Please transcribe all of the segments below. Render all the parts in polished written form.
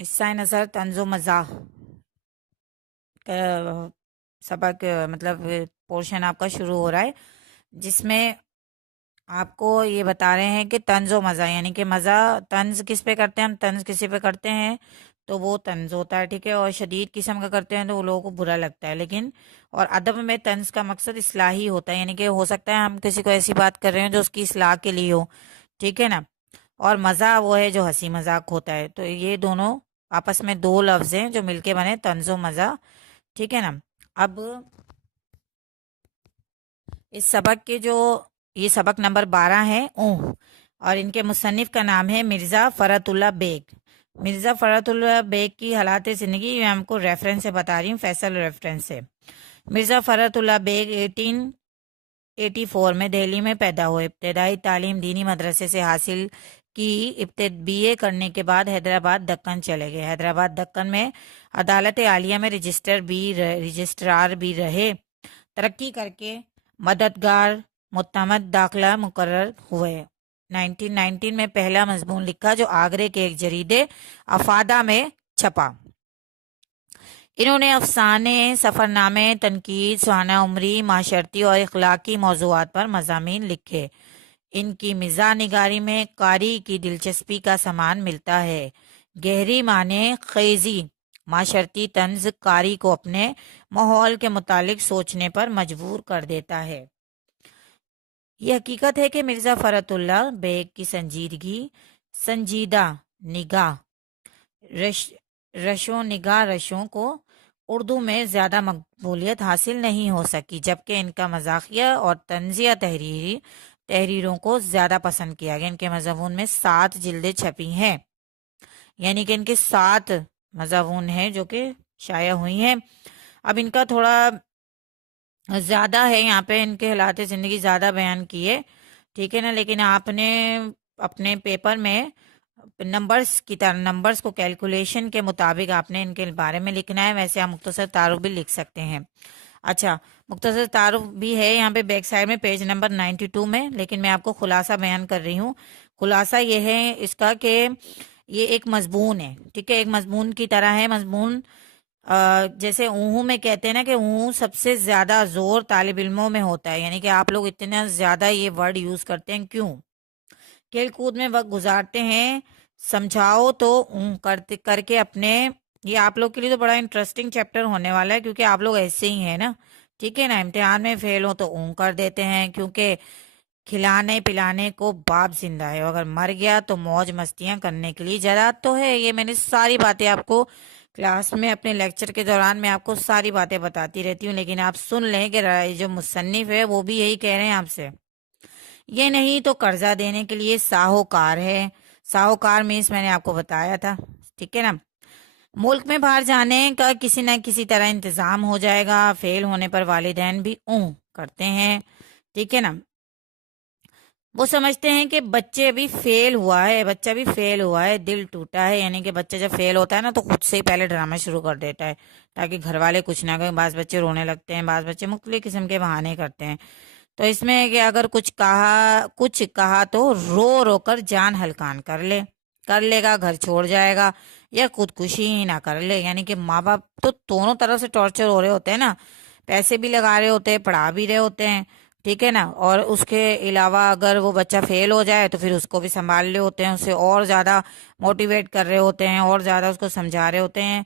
حصہ نظر طنز و مزاح کا سبق مطلب پورشن آپ کا شروع ہو رہا ہے، جس میں آپ کو یہ بتا رہے ہیں کہ طنز و مزاح یعنی کہ مزاح طنز کس پہ کرتے ہیں، ہم طنز کسی پہ کرتے ہیں تو وہ طنز ہوتا ہے، ٹھیک ہے، اور شدید قسم کا کرتے ہیں تو وہ لوگوں کو برا لگتا ہے، لیکن اور ادب میں طنز کا مقصد اصلاحی ہوتا ہے، یعنی کہ ہو سکتا ہے ہم کسی کو ایسی بات کر رہے ہیں جو اس کی اصلاح کے لیے ہو، ٹھیک ہے نا، اور مزاح وہ ہے جو ہنسی مذاق ہوتا ہے، تو یہ دونوں آپس میں دو لفظ ہیں جو مل کے بنے طنز و مزاح، ٹھیک ہے نا۔ اب اس سبق کے جو یہ سبق نمبر 12 ہے اون، اور ان کے مصنف کا نام ہے مرزا فرت اللہ بیگ۔ مرزا فرت اللہ بیگ کی حالات زندگی میں ہم کو ریفرنس سے بتا رہی ہوں، فیصل ریفرنس سے۔ مرزا فرت اللہ بیگ 1884 میں دہلی میں پیدا ہوئے، ابتدائی تعلیم دینی مدرسے سے حاصل کی، بی اے کرنے کے بعد حیدرآباد دکن چلے گئے، حیدرآباد دکن میں عدالت عالیہ میں رجسٹرار بھی رہے، ترقی کر کے مددگار معتمد داخلہ مقرر ہوئے۔ 1919 میں پہلا مضمون لکھا جو آگرے کے ایک جریدے افادہ میں چھپا۔ انہوں نے افسانے، سفرنامے، تنقید، سوانح عمری، معاشرتی اور اخلاقی موضوعات پر مضامین لکھے۔ ان کی مزاح نگاری میں قاری کی دلچسپی کا سامان ملتا ہے۔ گہری معنی خیزی معاشرتی طنز قاری کو اپنے ماحول کے متعلق سوچنے پر مجبور کر دیتا ہے۔ یہ حقیقت ہے کہ مرزا فرت اللہ بیگ کی سنجیدہ نگاہ رشوں کو اردو میں زیادہ مقبولیت حاصل نہیں ہو سکی، جبکہ ان کا مزاحیہ اور طنزیہ تحریروں کو زیادہ پسند کیا گیا۔ ان کے مضمون میں 7 جلدیں چھپی ہیں، یعنی کہ ان کے 7 مضمون ہیں جو کہ شائع ہوئی ہیں۔ اب ان کا تھوڑا زیادہ ہے، یہاں پہ ان کے حالات زندگی زیادہ بیان کیے، ٹھیک ہے نا، لیکن آپ نے اپنے پیپر میں نمبرز کو کیلکولیشن کے مطابق آپ نے ان کے بارے میں لکھنا ہے، ویسے آپ مختصر تعارف بھی لکھ سکتے ہیں۔ اچھا، مختصر تعارف بھی ہے یہاں پہ بیک سائڈ میں پیج نمبر 92 میں، لیکن میں آپ کو خلاصہ بیان کر رہی ہوں۔ خلاصہ یہ ہے اس کا کہ یہ ایک مضمون ہے، ٹھیک ہے، ایک مضمون کی طرح ہے۔ مضمون جیسے اونہوں میں کہتے ہیں نا کہ اونہوں سب سے زیادہ زور طالب علموں میں ہوتا ہے، یعنی کہ آپ لوگ اتنا زیادہ یہ ورڈ یوز کرتے ہیں، کیوں؟ کھیل کود میں وقت گزارتے ہیں، سمجھاؤ تو کر کے اپنے، یہ آپ لوگ کے لیے تو بڑا انٹرسٹنگ چیپٹر ہونے والا ہے، کیونکہ آپ لوگ ایسے ہی ہیں نا، ٹھیک ہے نا، امتحان میں فیل ہو تو اون کر دیتے ہیں، کیونکہ کھلانے پلانے کو باپ زندہ ہے، اگر مر گیا تو موج مستیاں کرنے کے لیے جرات تو ہے۔ یہ میں نے ساری باتیں آپ کو کلاس میں اپنے لیکچر کے دوران میں آپ کو ساری باتیں بتاتی رہتی ہوں، لیکن آپ سن لیں کہ جو مصنف ہے وہ بھی یہی کہہ رہے ہیں آپ سے۔ یہ نہیں تو قرضہ دینے کے لیے ساہوکار ہے، ساہوکار مینس میں نے آپ کو بتایا تھا، ٹھیک ہے نا۔ ملک میں باہر جانے کا کسی نہ کسی طرح انتظام ہو جائے گا، فیل ہونے پر والدین بھی کرتے ہیں، ٹھیک ہے نا۔ وہ سمجھتے ہیں کہ بچہ بھی فیل ہوا ہے، دل ٹوٹا ہے، یعنی کہ بچہ جب فیل ہوتا ہے نا تو خود سے ہی پہلے ڈرامہ شروع کر دیتا ہے تاکہ گھر والے کچھ نہ کہیں۔ بعض بچے رونے لگتے ہیں، بعض بچے مختلف قسم کے بہانے کرتے ہیں، تو اس میں کہ اگر کچھ کہا تو رو رو کر جان ہلکان کر لے گا، گھر چھوڑ جائے گا، یا خودکشی ہی نہ کر لے، یعنی کہ ماں باپ تو دونوں طرف سے ٹارچر ہو رہے ہوتے ہیں نا، پیسے بھی لگا رہے ہوتے ہیں، پڑھا بھی رہے ہوتے ہیں، ٹھیک ہے نا، اور اس کے علاوہ اگر وہ بچہ فیل ہو جائے تو پھر اس کو بھی سنبھال رہے ہوتے ہیں، اسے اور زیادہ موٹیویٹ کر رہے ہوتے ہیں، اور زیادہ اس کو سمجھا رہے ہوتے ہیں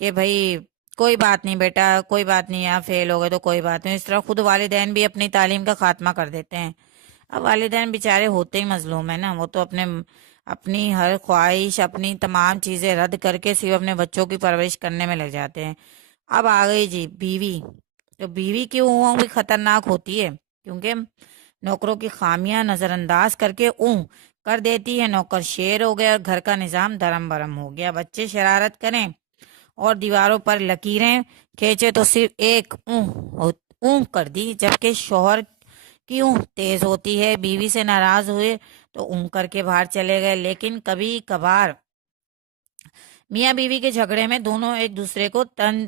کہ بھائی کوئی بات نہیں بیٹا، کوئی بات نہیں، آپ فیل ہو گئے تو کوئی بات نہیں۔ اس طرح خود والدین بھی اپنی تعلیم کا خاتمہ کر دیتے ہیں۔ اب والدین بیچارے ہوتے ہی مظلوم ہیں نا، وہ تو اپنی ہر خواہش، اپنی تمام چیزیں رد کر کے صرف اپنے بچوں کی پرورش کرنے میں لگ جاتے ہیں۔ اب آ گئی جی بیوی، تو بیوی کی بھی خطرناک ہوتی ہے، کیونکہ نوکروں کی خامیاں نظر انداز کر کے کر دیتی ہے، نوکر شیر ہو گیا اور گھر کا نظام درم برم ہو گیا۔ بچے شرارت کریں اور دیواروں پر لکیریں کھینچے تو صرف ایک کر دی، جبکہ شوہر کی تیز ہوتی ہے، بیوی سے ناراض ہوئے تو کر کے باہر چلے گئے۔ لیکن کبھی کبھار میاں بیوی کے جھگڑے میں دونوں ایک دوسرے کو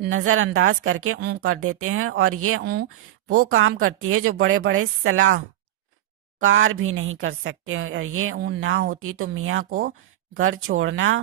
نظر انداز کر کے کر دیتے ہیں، اور یہ وہ کام کرتی ہے جو بڑے بڑے صلاح کار بھی نہیں کر سکتے، اور یہ نہ ہوتی تو میاں کو گھر چھوڑنا